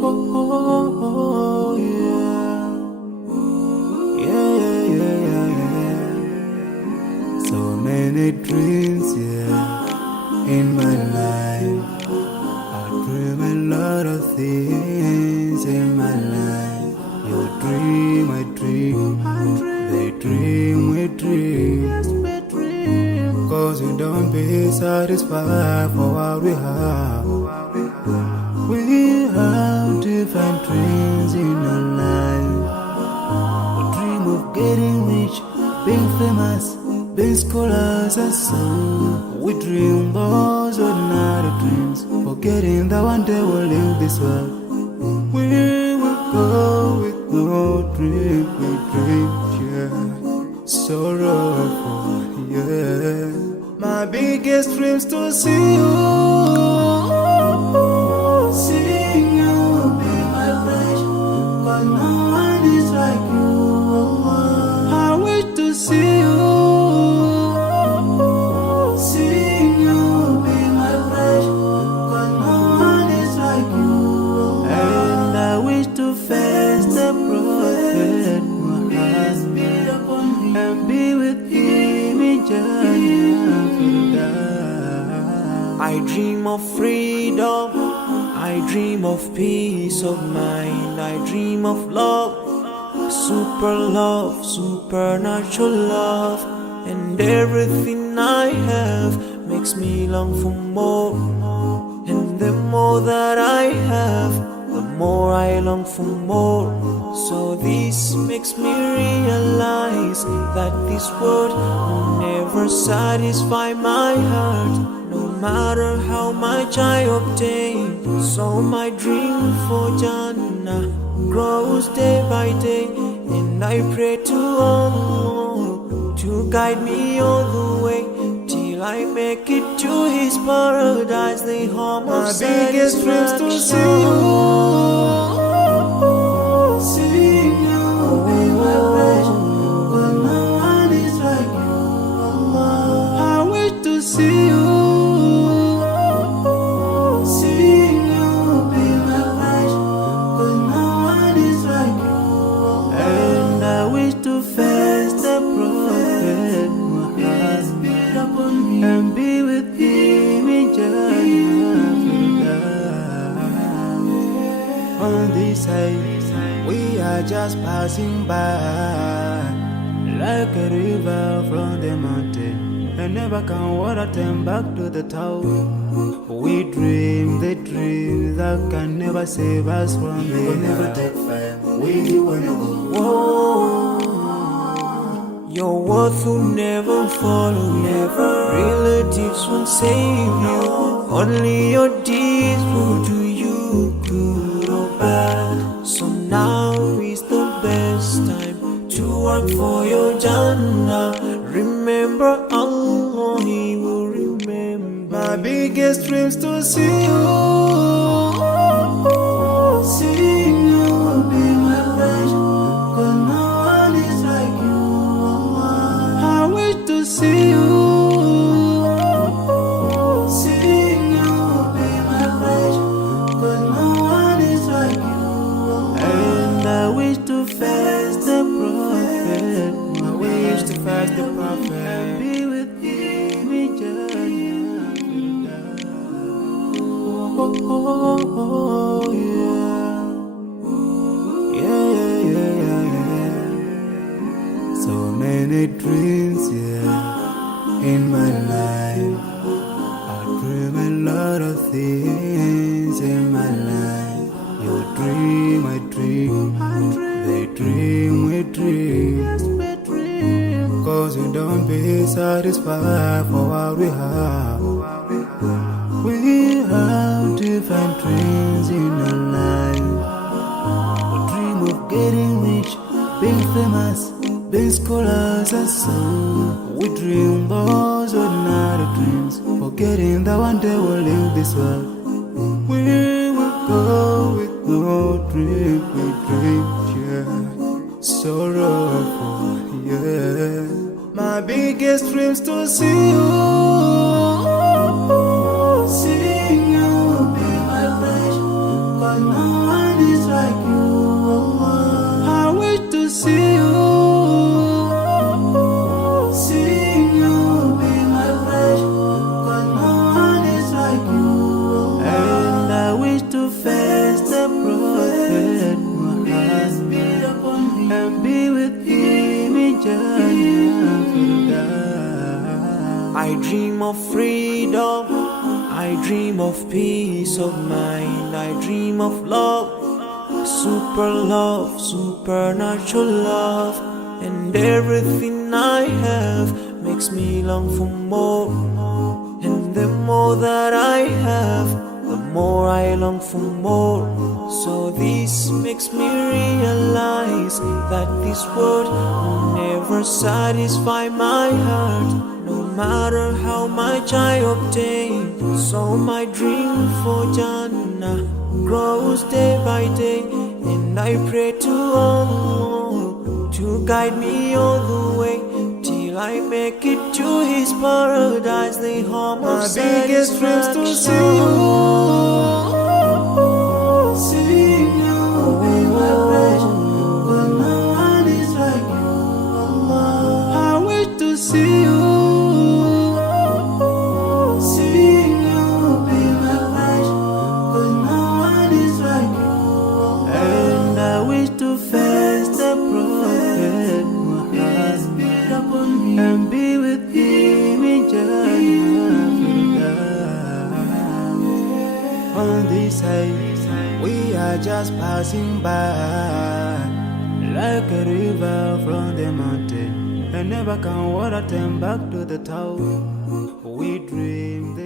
Oh, yeah. Yeah, yeah, yeah, yeah. So many dreams, yeah, in my life. I dream a lot of things in my life. You dream, I dream. They dream, we dream. Cause we don't be satisfied for what we have. We have different dreams in our life. We dream of getting rich, being famous, being scholars and so. We dream those ordinary dreams, forgetting that one day we'll leave this world. We will go with no dream, we dream, yeah. Sorrowful, yeah. My biggest dreams to see you. Seeing you be my wish, but no one is like you. I wish to see you. Seeing you be my wish, but no one is like you. And I wish to face the prophet Muhammad and be with him in Jannah. I dream of freedom, I dream of peace of mind, I dream of love, supernatural love, and everything I have makes me long for more. And the more that I have, the more I long for more. So this makes me realize that this world will never satisfy my heart, no matter how much I obtain. So my dream for Jannah grows day by day, and I pray to Allah to guide me all the way till I make it to His paradise, the home of satisfaction. My biggest dreams to see you. Seeing you be my wish, but no one is like you. I wish to see you. Seeing you be my wish, but no one is like you. And I wish to face the prophet Muhammad and be with him in Jannah. On this side, we are just passing by, like a river from the mountain, and never can water turn back to the town. We dream the dream that can never save us from the never take fire. We wanna go. Your worth will never follow you. Relatives won't save you. Only your deeds will do you good or bad. So now is the best time to work for your Jannah. Remember Allah, He will remember. My biggest dreams to see you. Seeing you be my wish, cause no one is like you. I wish to see you. Seeing you be my wish, cause no one is like you. And I wish to face the prophet. I wish to face the prophet and be with him in Jannah. Oh, yeah. Yeah, yeah, yeah, yeah. So many dreams, yeah, in my life. I dream a lot of things in my life. You dream, I dream. They dream, we dream. Cause we don't be satisfied for what we have. We have different dreams in our life. We dream of getting rich, being famous, being scholars and so. We dream those ordinary dreams, forgetting that one day we'll leave this world. We will go with no dream, we dream, yeah. Sorrowful, yeah. My biggest dreams to see you. Seeing you be my wish, but no one I dream of freedom, I dream of peace of mind, I dream of love, supernatural love, and everything I have makes me long for more. And the more that I have, the more I long for more. So this makes me realize that this world will never satisfy my heart, no matter how much I obtain. So my dream for Jannah grows day by day, and I pray to Allah to guide me all the way till I make it to His paradise, the home of satisfaction. My biggest dreams to see you, be my pleasure, but no one is like you, Allah. I wish to see you, be my pleasure, but no one is like you, Allah. And I wish to face the Prophet Muhammad and be with him in Jannah. On this side, we are just passing by, like a river from the mountain, and never can water turn back to the town. We dream